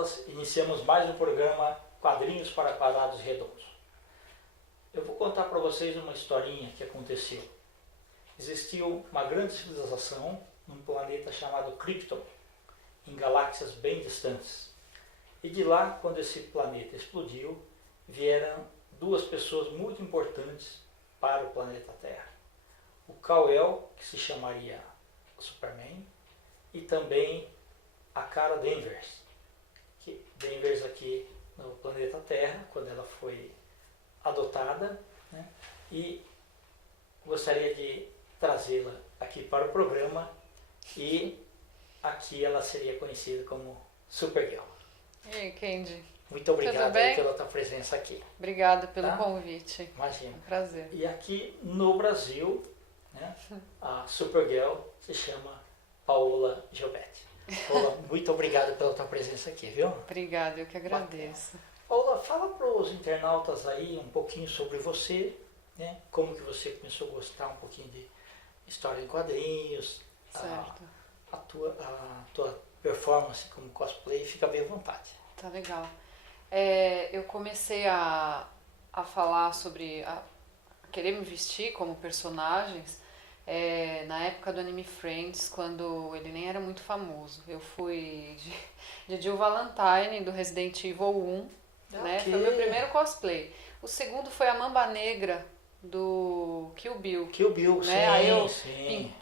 internautas, iniciamos mais um programa Quadrinhos para Quadrados Redondos. Eu vou contar para vocês uma historinha que aconteceu. Existiu uma grande civilização num planeta chamado Krypton, em galáxias bem distantes. E de lá, quando esse planeta explodiu, vieram duas pessoas muito importantes para o planeta Terra. O Kal-El, que se chamaria Superman, e também a Kara Danvers, que Danvers aqui no planeta Terra, quando ela foi adotada, né? E gostaria de trazê-la aqui para o programa, e aqui ela seria conhecida como Supergirl. E aí, Kendi? Muito obrigado pela tua presença aqui. Obrigada pelo convite. Imagina. Um prazer. E aqui no Brasil, né, a Supergirl se chama Paola Giobetti. Paola, muito obrigado pela tua presença aqui, viu? Obrigada, eu que agradeço. Paola, fala para os internautas aí um pouquinho sobre você, né? Como que você começou a gostar um pouquinho de história em quadrinhos, Certo. a tua performance como cosplay, fica bem à vontade. Tá legal. Eu comecei a falar sobre a querer me vestir como personagens na época do Anime Friends, quando ele nem era muito famoso. Eu fui de Jill Valentine, do Resident Evil 1, né? Foi o meu primeiro cosplay. O segundo foi a Mamba Negra, do Kill Bill. Kill Bill, né? Sim, Aí eu sim.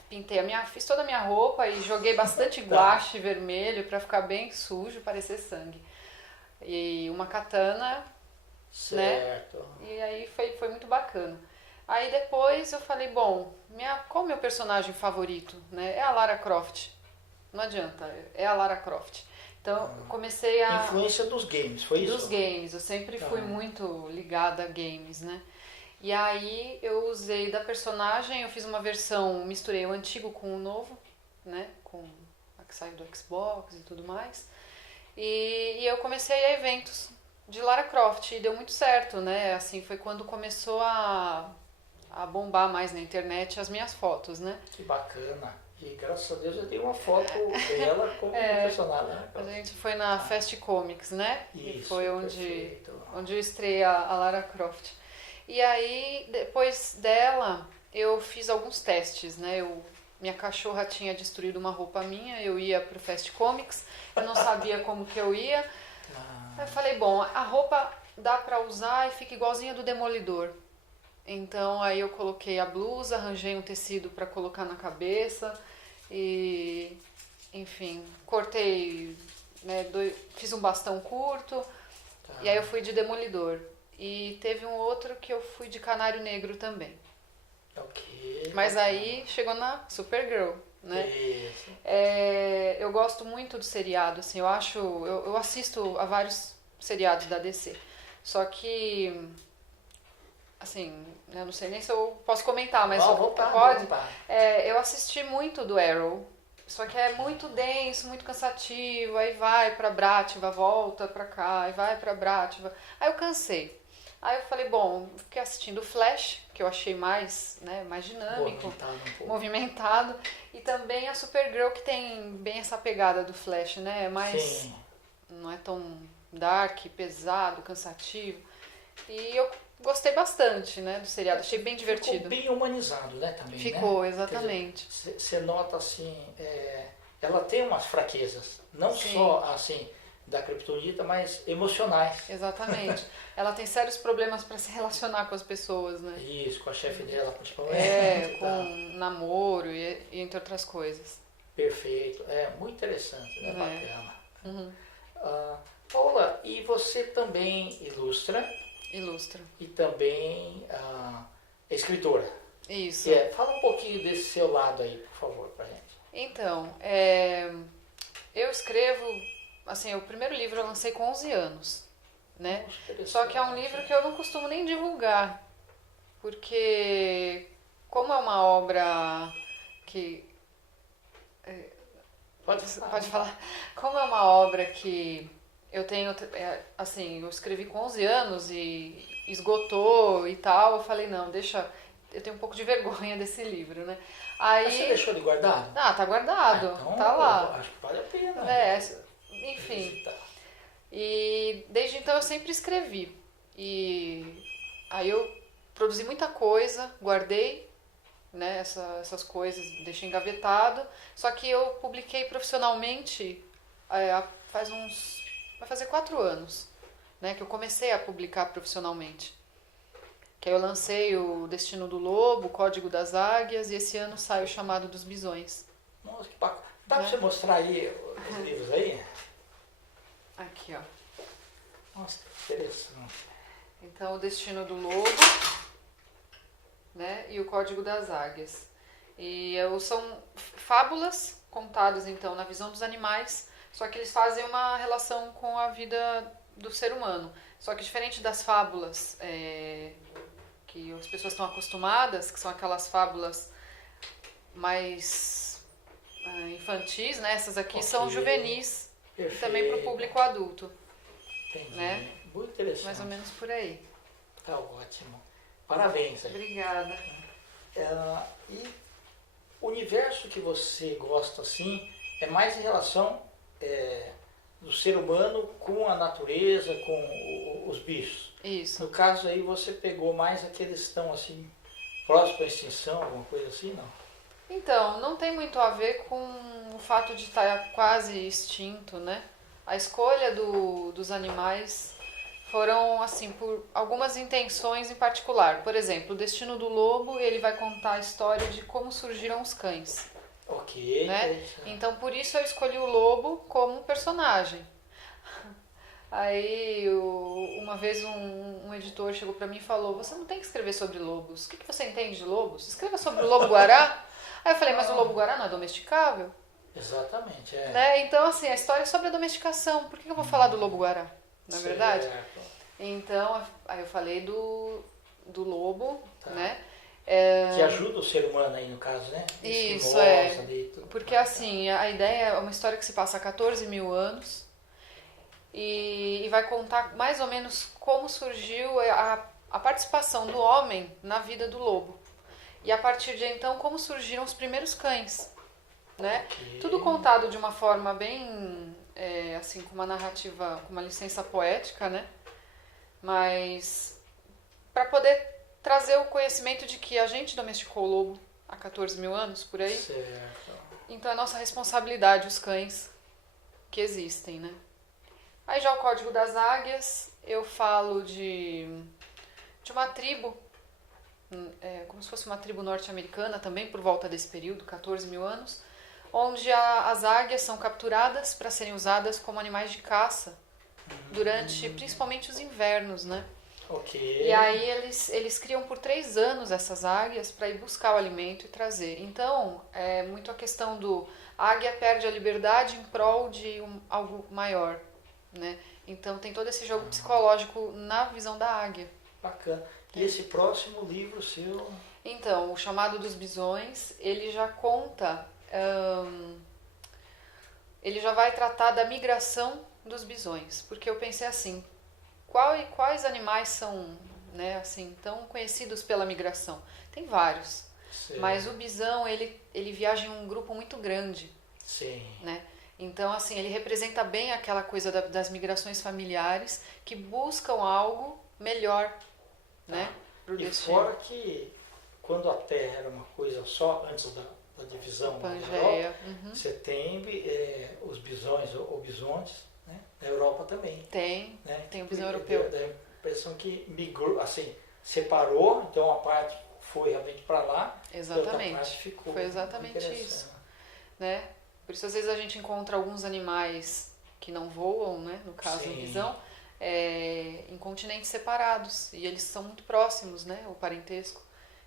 fiz toda a minha roupa e joguei bastante guache vermelho pra ficar bem sujo, parecer sangue. E uma katana, certo, né? E aí foi muito bacana. Aí depois eu falei, bom, qual o meu personagem favorito? Né? É a Lara Croft. Não adianta, é a Lara Croft. Então eu comecei a... Influência dos games, foi isso? Dos games, eu sempre fui muito ligada a games, né? E aí eu usei da personagem, eu fiz uma versão, misturei o antigo com o novo, né? Com a que saiu do Xbox e tudo mais. E eu comecei a ir a eventos de Lara Croft e deu muito certo, né? Assim, foi quando começou a bombar mais na internet as minhas fotos, né? Que bacana. E graças a Deus eu dei uma foto dela como personagem. Né? A gente foi na Fast Comics, né? Isso, e foi onde eu estreiei a Lara Croft. E aí, depois dela, eu fiz alguns testes, né? Minha cachorra tinha destruído uma roupa minha, eu ia pro Fast Comics, eu não sabia como que eu ia. Aí eu falei, bom, a roupa dá pra usar e fica igualzinha do Demolidor. Então aí eu coloquei a blusa, arranjei um tecido pra colocar na cabeça e, enfim, cortei, né, fiz um bastão curto e aí eu fui de Demolidor. E teve um outro que eu fui de Canário Negro também. Ok. Mas aí chegou na Supergirl, né? Isso. Eu gosto muito do seriado, assim, eu assisto a vários seriados da DC. Só que, assim, eu não sei nem se eu posso comentar, mas pode? Eu assisti muito do Arrow, só que é muito denso, muito cansativo, aí vai pra Bratva, volta pra cá, aí vai pra Bratva. Aí eu cansei. Aí eu falei, bom, fiquei assistindo o Flash, que eu achei mais dinâmico, movimentado, e também a Supergirl, que tem bem essa pegada do Flash, né? Mas não é tão dark, pesado, cansativo. E eu gostei bastante, né, do seriado, achei bem divertido. Ficou bem humanizado, né, também, Ficou, né? exatamente. Você nota, assim, ela tem umas fraquezas, não só, assim, da Kryptonita, mas emocionais. Exatamente. Ela tem sérios problemas para se relacionar com as pessoas, né? Isso, com a chefe dela, principalmente. Com namoro e entre outras coisas. Perfeito. Muito interessante, né? Bacana. Uhum. Paola, e você também ilustra? Ilustra. E também é escritora. Isso. Fala um pouquinho desse seu lado aí, por favor, pra gente. Então, eu escrevo, assim, o primeiro livro eu lancei com 11 anos, né? Só que é um livro que eu não costumo nem divulgar, porque como é uma obra que... Pode falar. Como é uma obra que eu tenho, assim, eu escrevi com 11 anos e esgotou e tal, eu falei, não, deixa... Eu tenho um pouco de vergonha desse livro, né? Aí... Mas você deixou ele guardado? Ah, tá guardado, então, tá lá. Acho que vale a pena. Enfim. Visitar. E desde então eu sempre escrevi. E aí eu produzi muita coisa, guardei, né, essas coisas, deixei engavetado. Só que eu publiquei profissionalmente vai fazer 4 anos, né, que eu comecei a publicar profissionalmente. Que aí eu lancei o Destino do Lobo, o Código das Águias, e esse ano sai o Chamado dos Bisões. Nossa, que bacana. Dá pra você mostrar aí os livros aí? Aqui, ó. Nossa, que interessante. Então, o Destino do Lobo, né, e o Código das Águias. E são fábulas contadas, então, na visão dos animais, só que eles fazem uma relação com a vida do ser humano. Só que diferente das fábulas que as pessoas estão acostumadas, que são aquelas fábulas mais infantis, né? Essas aqui são juvenis, e também para o público adulto. Entendi. Né? Muito interessante. Mais ou menos por aí. Tá ótimo. Parabéns. Obrigada. E o universo que você gosta, assim, é mais em relação do ser humano com a natureza, com os bichos. Isso. No caso aí você pegou mais aqueles que estão assim próximos à extinção, alguma coisa assim, não? Então, não tem muito a ver com o fato de estar quase extinto, né? A escolha dos animais foram, assim, por algumas intenções em particular. Por exemplo, o Destino do Lobo, ele vai contar a história de como surgiram os cães. Ok. Né? Então, por isso eu escolhi o lobo como personagem. Aí, uma vez um editor chegou para mim e falou: você não tem que escrever sobre lobos. O que você entende de lobos? Escreva sobre o lobo-guará. Aí eu falei: mas o lobo-guará não é domesticável? Exatamente, Né? Então, assim, a história é sobre a domesticação. Por que eu vou falar do lobo-guará? Não é verdade? Então, aí eu falei do lobo, né? Que ajuda o ser humano aí, no caso, né? Isso, porque assim, a ideia é uma história que se passa há 14 mil anos e vai contar mais ou menos como surgiu a participação do homem na vida do lobo. E a partir de então, como surgiram os primeiros cães, né? Okay. Tudo contado de uma forma bem, assim, com uma narrativa, com uma licença poética, né? Mas para poder trazer o conhecimento de que a gente domesticou o lobo há 14 mil anos, por aí. Certo. Então é nossa responsabilidade os cães que existem, né? Aí já o Código das Águias, eu falo de uma tribo, como se fosse uma tribo norte-americana também, por volta desse período, 14 mil anos, onde as águias são capturadas para serem usadas como animais de caça durante principalmente os invernos, né? Okay. E aí eles criam por 3 anos essas águias para ir buscar o alimento e trazer. Então, é muito a questão a águia perde a liberdade em prol de algo maior, né? Então tem todo esse jogo psicológico na visão da águia. Bacana. E esse próximo livro seu? Então, o Chamado dos Bisões, ele já conta, ele já vai tratar da migração dos bisões, porque eu pensei assim, quais animais são, né, assim, tão conhecidos pela migração? Tem vários. Sim. Mas o bisão, ele viaja em um grupo muito grande. Sim. Né? Então, assim, ele representa bem aquela coisa das migrações familiares que buscam algo melhor, né, pro destino. Fora que quando a Terra era uma coisa só, antes da divisão da Pangeia. Europa, você tem os bisões ou bisontes, né? Na Europa também. Tem, né? Tem o bisão europeu. Dá a impressão que migrou, assim, separou, então uma parte foi realmente para lá, exatamente. outra parte ficou. Foi exatamente isso. Né? Por isso, às vezes, a gente encontra alguns animais que não voam, né? No caso do bisão, em continentes separados. E eles são muito próximos, né? O parentesco.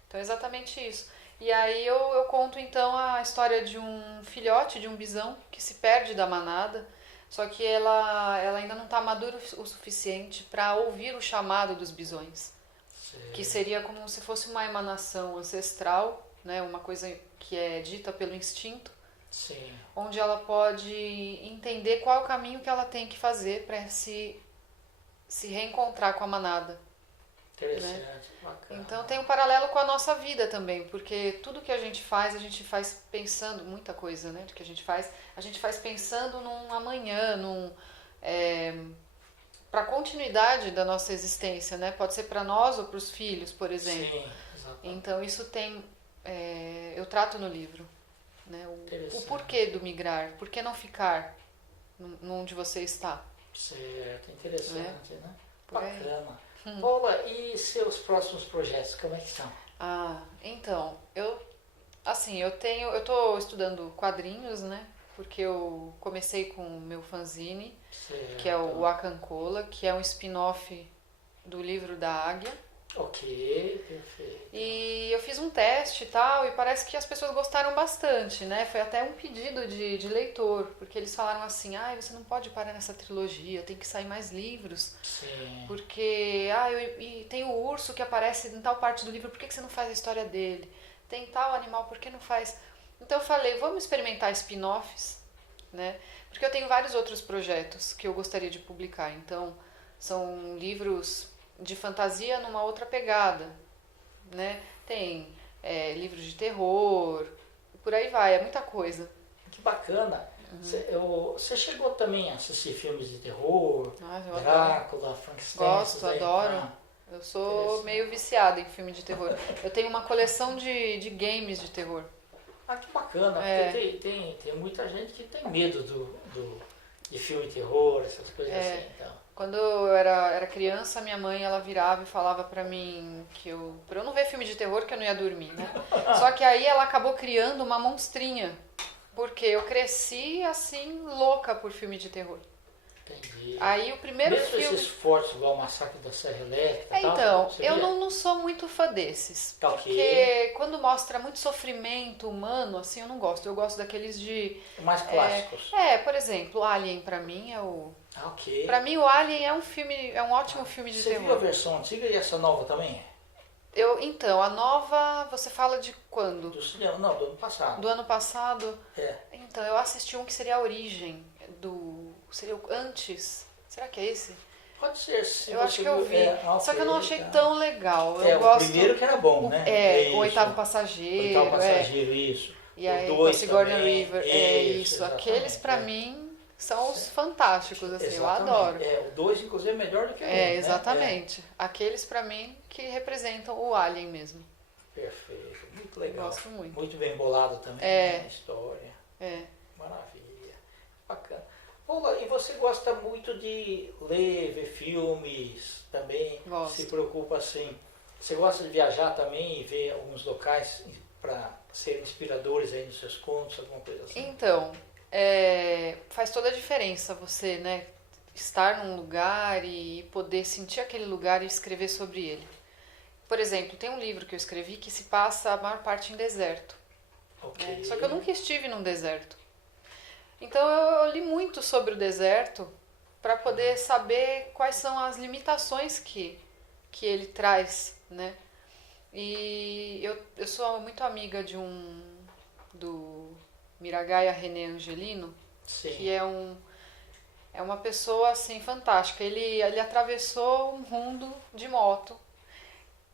Então, é exatamente isso. E aí eu conto, então, a história de um filhote de um bisão que se perde da manada. Só que ela ainda não está madura o suficiente para ouvir o chamado dos bisões. Certo. Que seria como se fosse uma emanação ancestral, né? Uma coisa que é dita pelo instinto. Sim. Onde ela pode entender qual é o caminho que ela tem que fazer para se reencontrar com a manada. Interessante, né? Bacana. Então tem um paralelo com a nossa vida também, porque tudo que a gente faz pensando, muita coisa, né, do que a gente faz pensando num amanhã, para a continuidade da nossa existência, né? Pode ser para nós ou para os filhos, por exemplo. Sim, exatamente. Então isso tem, eu trato no livro, né? O porquê do migrar, por que não ficar onde você está. Certo, interessante, né? Por aí. Bacana. Paula, e seus próximos projetos, como é que são? Então, eu tô estudando quadrinhos, né? Porque eu comecei com o meu fanzine, Certo. que é o Acancola, que é um spin-off do livro da Águia. Ok, perfeito. E eu fiz um teste e tal, e parece que as pessoas gostaram bastante, né? Foi até um pedido de leitor, porque eles falaram assim, você não pode parar nessa trilogia, tem que sair mais livros. Sim. Porque, e tem o urso que aparece em tal parte do livro, por que você não faz a história dele? Tem tal animal, por que não faz? Então eu falei, vamos experimentar spin-offs, né? Porque eu tenho vários outros projetos que eu gostaria de publicar, então são livros de fantasia numa outra pegada, né? Tem livros de terror, por aí vai, é muita coisa. Que bacana. Você chegou também a assistir filmes de terror, Eu Drácula, Frankenstein? Gosto, adoro. Eu sou meio viciada em filme de terror. Eu tenho uma coleção de games de terror. Que bacana, porque tem muita gente que tem medo de filme de terror, essas coisas assim. Então. Quando eu era criança, minha mãe ela virava e falava pra mim pra eu não ver filme de terror que eu não ia dormir, né? Só que aí ela acabou criando uma monstrinha, porque eu cresci assim louca por filme de terror. Entendi. Aí o primeiro mesmo filme... esses fortes, igual o Massacre da Serra Elétrica e Então, tal, eu não sou muito fã desses. Tá, porque quando mostra muito sofrimento humano, assim, eu não gosto. Eu gosto daqueles mais clássicos. Por exemplo, Alien pra mim é o... Ok. Pra mim o Alien é um ótimo filme de terror. Você viu a versão antiga e essa nova também? Então, a nova, você fala de quando? Do cinema, não, do ano passado. Do ano passado? É. Então, eu assisti um que seria a origem seria o antes. Será que é esse? Pode ser, sim. Eu acho que eu vi. Só que eu não achei tão legal. O primeiro que era bom, né? O Oitavo Passageiro. O Oitavo Passageiro, isso. E aí, o Sigourney River. Isso. Exatamente. Aqueles, pra mim, são os fantásticos, assim. Exatamente. Eu adoro. O 2, inclusive, é melhor do que o 1. Exatamente. Aqueles, pra mim, que representam o Alien mesmo. Perfeito. Muito legal. Gosto muito. Muito bem bolado também, né? A história. Maravilha. Bacana. Paula, e você gosta muito de ler, ver filmes também? Gosto. Se preocupa assim. Você gosta de viajar também e ver alguns locais para serem inspiradores aí nos seus contos, alguma coisa assim? Então, faz toda a diferença você, né, estar num lugar e poder sentir aquele lugar e escrever sobre ele. Por exemplo, tem um livro que eu escrevi que se passa a maior parte em deserto. Okay. Né? Só que eu nunca estive num deserto. Então eu li muito sobre o deserto para poder saber quais são as limitações que ele traz, né? E eu sou muito amiga do Miragaia René Angelino, Sim. que é uma pessoa assim fantástica. Ele atravessou um mundo de moto,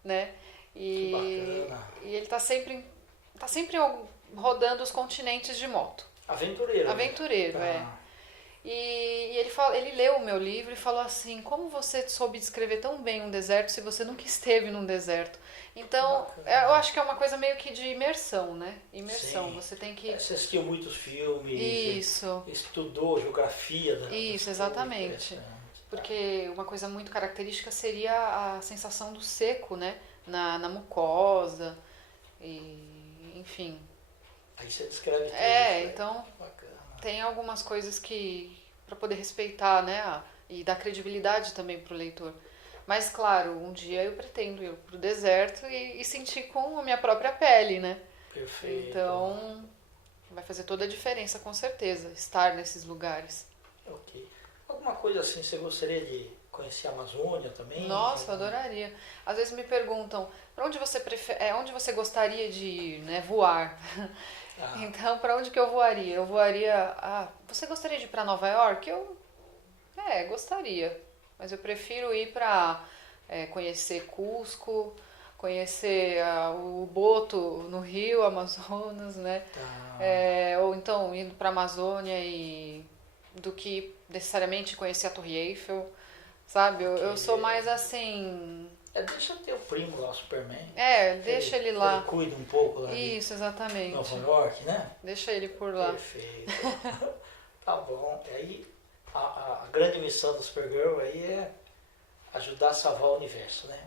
né? Que bacana. E ele tá sempre rodando os continentes de moto. Aventureiro. Aventureiro, E ele leu o meu livro e falou assim, como você soube descrever tão bem um deserto se você nunca esteve num deserto? Então, eu acho que é uma coisa meio que de imersão, né? Imersão, sim. Você tem que... Você assistiu muitos filmes. Isso. Estudou geografia. Isso, exatamente. Porque uma coisa muito característica seria a sensação do seco, né? Na mucosa, enfim... Aí você descreve tudo. Então tem algumas coisas que para poder respeitar, né, e dar credibilidade também pro leitor. Mas claro, um dia eu pretendo ir pro deserto e sentir com a minha própria pele, né? Perfeito. Então vai fazer toda a diferença com certeza estar nesses lugares. Ok. Alguma coisa assim, você gostaria de conhecer a Amazônia também? Nossa, eu adoraria. Às vezes me perguntam, para onde você onde você gostaria de ir, né, voar? Então, para onde que eu voaria? Eu voaria... você gostaria de ir para Nova York? Gostaria. Mas eu prefiro ir para conhecer Cusco, conhecer o Boto no Rio, Amazonas, né? Ou então indo para a Amazônia do que necessariamente conhecer a Torre Eiffel. sabe? Eu sou mais assim... Deixa ter o primo lá, o Superman. Deixa ele lá. Ele cuida um pouco lá Isso, exatamente. de Nova York, né? Deixa ele por lá. Perfeito. Tá bom. Aí a grande missão do Supergirl aí é ajudar a salvar o universo, né?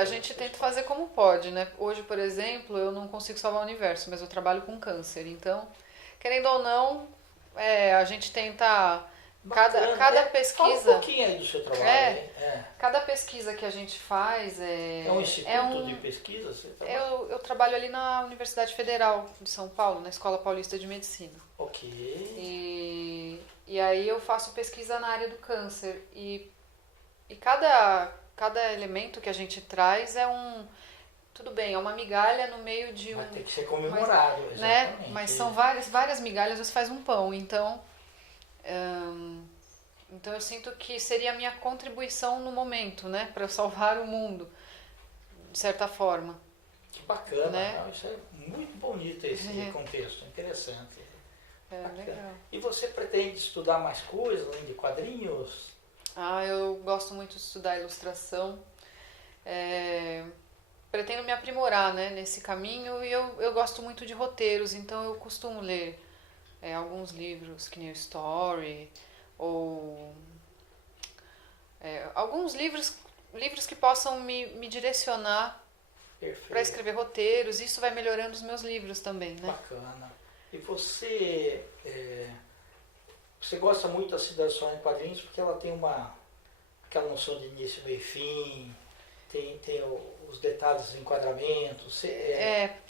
A gente tenta fazer como pode, né? Hoje, por exemplo, eu não consigo salvar o universo, mas eu trabalho com câncer. Então, querendo ou não, a gente tenta... Cada pesquisa... Fala um pouquinho aí do seu trabalho. Cada pesquisa que a gente faz É um instituto de pesquisa? Você eu trabalho ali na Universidade Federal de São Paulo, na Escola Paulista de Medicina. Ok. E aí eu faço pesquisa na área do câncer. E cada elemento que a gente traz tudo bem, é uma migalha no meio de Mas tem que ser comemorado, exatamente. Mas são várias migalhas, você faz um pão. Então eu sinto que seria a minha contribuição no momento, né? Para salvar o mundo, de certa forma. Que bacana, né? Isso é muito bonito esse contexto, interessante. Legal. E você pretende estudar mais coisas além de quadrinhos? Eu gosto muito de estudar ilustração. Pretendo me aprimorar, né, nesse caminho, e eu gosto muito de roteiros, então eu costumo ler alguns livros, que nem o Story, ou alguns livros que possam me direcionar para escrever roteiros. Isso vai melhorando os meus livros também, né? Bacana. E você gosta muito assim da história em quadrinhos porque ela tem aquela noção de início, meio e fim, tem os detalhes dos enquadramentos.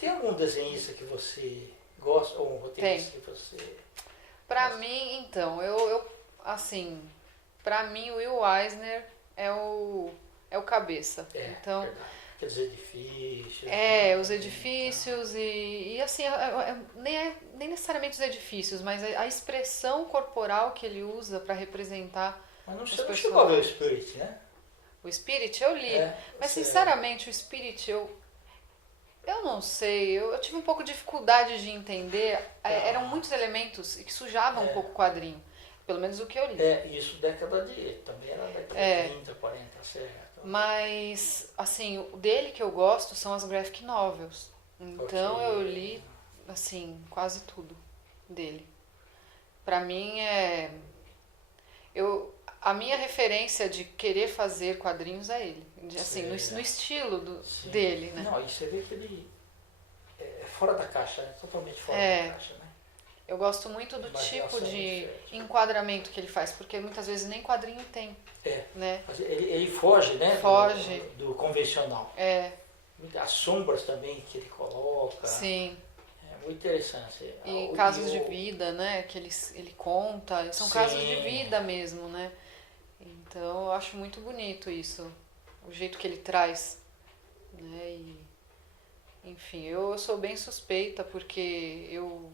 Tem algum desenhista que você gosta, ou um roteirista que você... Pra mim, então, pra mim o Will Eisner é o cabeça. Então, verdade. Aqueles edifícios. Os edifícios e assim, nem necessariamente os edifícios, mas a expressão corporal que ele usa para representar Você não chegou a ver o Spirit, né? O Spirit eu li, mas sinceramente o Spirit eu não sei, eu tive um pouco de dificuldade de entender, eram muitos elementos que sujavam um pouco o quadrinho, pelo menos o que eu li. Isso também era década de 30, 40, certo. Mas, assim, o dele que eu gosto são as graphic novels, então eu li, assim, quase tudo dele. Pra mim a minha referência de querer fazer quadrinhos é ele, assim, no estilo dele, né? Não, e você vê que ele é fora da caixa, né? Totalmente fora da caixa, né? Eu gosto muito do tipo de enquadramento que ele faz, porque muitas vezes nem quadrinho tem, né? Ele foge, né? Foge. Do convencional. As sombras também que ele coloca. Sim. É muito interessante. E casos de vida, né? Que ele conta, são casos de vida mesmo, né? Então eu acho muito bonito isso, o jeito que ele traz, né? Enfim, eu sou bem suspeita porque eu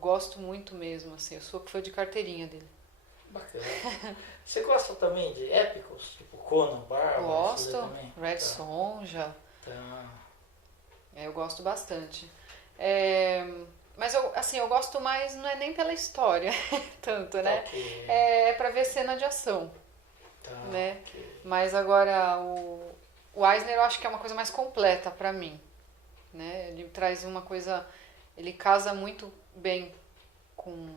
gosto muito mesmo, assim, eu sou fã de carteirinha dele. Bacana. Você gosta também de épicos, tipo Conan, Bárbaro? Gosto, Red Sonja. Eu gosto bastante. Mas eu gosto mais, não é nem pela história, tanto, né? É pra ver cena de ação, né? Mas agora o Eisner eu acho que é uma coisa mais completa pra mim, né? Ele traz uma coisa, ele casa muito bem com,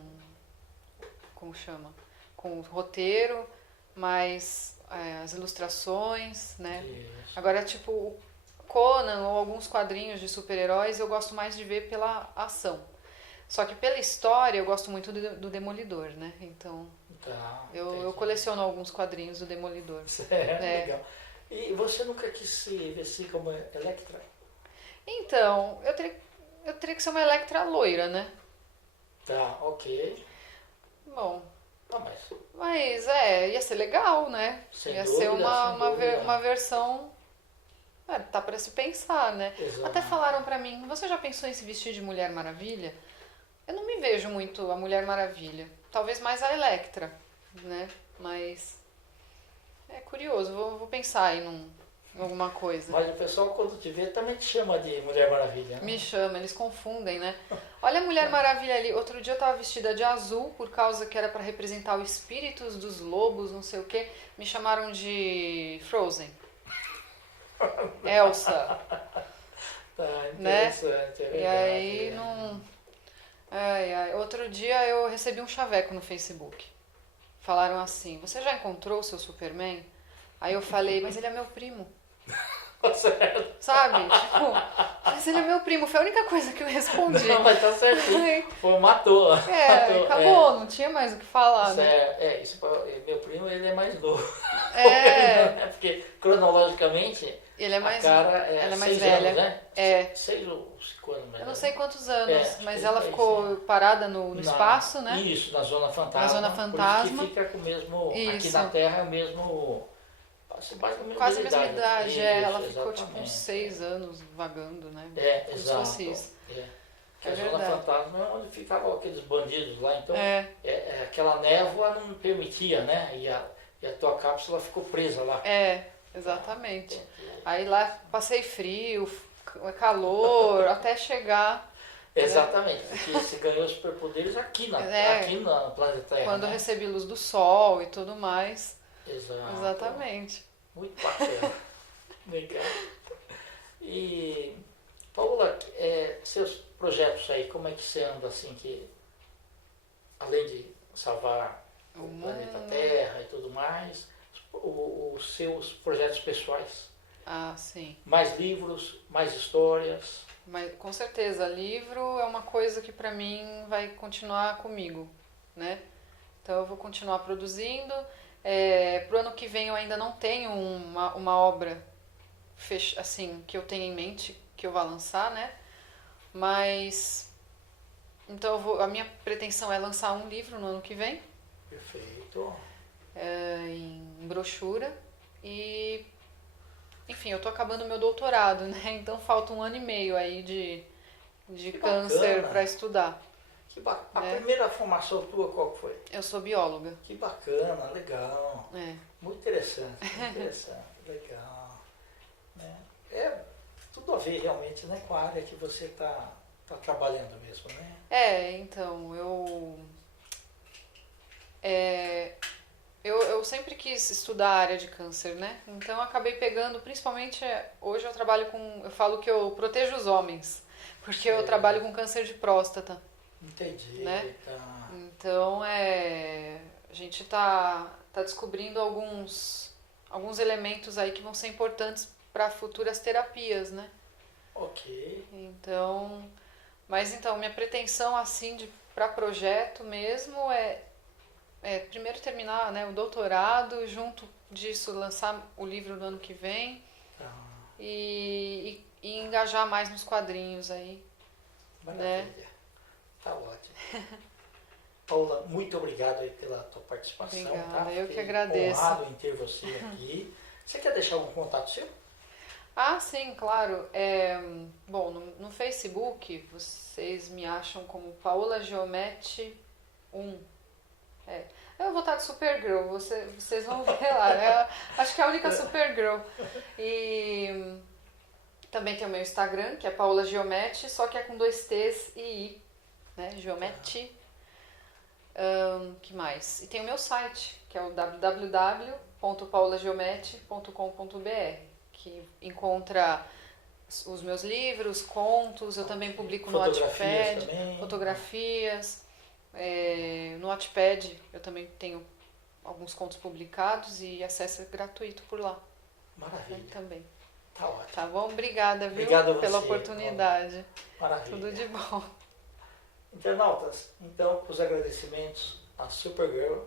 como chama? Com o roteiro, mas as ilustrações, né? Isso. Agora, tipo, Conan ou alguns quadrinhos de super-heróis eu gosto mais de ver pela ação. Só que pela história eu gosto muito do Demolidor, né? Então eu coleciono alguns quadrinhos do Demolidor. Legal. E você nunca quis se vestir como Elektra? Então, eu teria que ser uma Elektra loira, né? Tá, ok. Bom, mas ia ser legal, né? Ia ser uma versão... tá pra se pensar, né? Exato. Até falaram pra mim, você já pensou em se vestir de Mulher Maravilha? Eu não me vejo muito a Mulher Maravilha. Talvez mais a Elektra, né? Mas é curioso, vou pensar aí em alguma coisa. Mas o pessoal quando te vê também te chama de Mulher Maravilha, né? Me chama, eles confundem, né? Olha a Mulher Maravilha ali. Outro dia eu tava vestida de azul por causa que era para representar os espíritos dos lobos, não sei o quê. Me chamaram de Frozen. Elsa. Tá, Né? interessante, é verdade. E aí não. Outro dia eu recebi um chaveco no Facebook. Falaram assim: você já encontrou o seu Superman? Aí eu falei: mas ele é meu primo. Certo. Sabe? Tipo, mas ele é meu primo. Foi a única coisa que eu respondi. Não, mas tá certinho. Pô, matou. Matou, Acabou, não tinha mais o que falar. Isso né? meu primo, ele é mais novo. É. Porque cronologicamente Ele é mais, a cara ela é mais 6 velha. anos, né? É. 6 ou 5 anos mais Eu não velha. sei quantos anos, mas sei ela que é ficou parada no espaço, né? Isso, na Zona Fantasma. Na Zona Fantasma. Por isso que fica com o mesmo. Aqui Isso. na Terra é o mesmo. Quase a mesma idade, Isso, ela ficou tipo exatamente. uns 6 anos vagando, né? Como se Exato. fosse isso. Que a Zona verdade. Fantasma é onde ficavam aqueles bandidos lá, então É, aquela névoa não permitia, né? E a tua cápsula ficou presa lá. Exatamente. Aí lá passei frio, calor, até chegar. Exatamente, porque você ganhou superpoderes aqui no planeta Terra. Quando eu né? recebi luz do sol e tudo mais. Exato. Exatamente. Muito bacana. Legal. E, Paula, seus projetos aí, como é que você anda assim, que além de salvar o planeta Terra e tudo mais, os seus projetos pessoais? Ah, sim. Mais livros, mais histórias? Mas com certeza, livro é uma coisa que pra mim vai continuar comigo, né? Então eu vou continuar produzindo. Pro ano que vem eu ainda não tenho uma obra assim que eu tenho em mente que eu vá lançar, né? Mas então a minha pretensão é lançar um livro no ano que vem. Perfeito. Em brochura e enfim, eu tô acabando o meu doutorado, né? Então falta 1 ano e meio aí de câncer para estudar. Que bacana. A primeira formação tua qual foi? Eu sou bióloga. Que bacana, legal. Muito interessante, legal. Né? É tudo a ver realmente, né, com a área que você tá trabalhando mesmo, né? Então, eu sempre quis estudar a área de câncer, né? Então eu acabei pegando, principalmente hoje eu falo que eu protejo os homens, porque eu trabalho com câncer de próstata. Entendi. Né? Tá. Então a gente tá descobrindo alguns elementos aí que vão ser importantes para futuras terapias, né? Ok. Então, minha pretensão assim para projeto mesmo é primeiro terminar, né, o doutorado, junto disso lançar o livro no ano que vem e engajar mais nos quadrinhos aí. Maravilha. Né? Tá ótimo. Paula, muito obrigado aí pela tua participação. Obrigada, tá? eu que agradeço. Honrado em ter você aqui. Você quer deixar algum contato seu? Ah, sim, claro. Bom, no Facebook vocês me acham como Paola Geometti 1. Eu vou estar de Supergirl, vocês vão ver lá. Acho que é a única Supergirl. E também tem o meu Instagram, que é Paola Geometti, só que é com 2 T's e I. Né? Geometti. Que mais? E tem o meu site, que é o www.paulageometti.com.br, que encontra os meus livros, contos, eu também publico no Wattpad, fotografias. No Wattpad eu também tenho alguns contos publicados e acesso gratuito por lá. Maravilha. Também. Tá ótimo. Tá bom? Obrigada, viu? Obrigado pela você, oportunidade. Maravilha. Tudo de bom. Internautas, então, com os agradecimentos à Supergirl,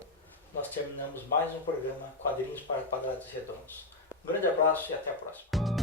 nós terminamos mais um programa Quadrinhos para Quadrados Redondos. Um grande abraço e até a próxima.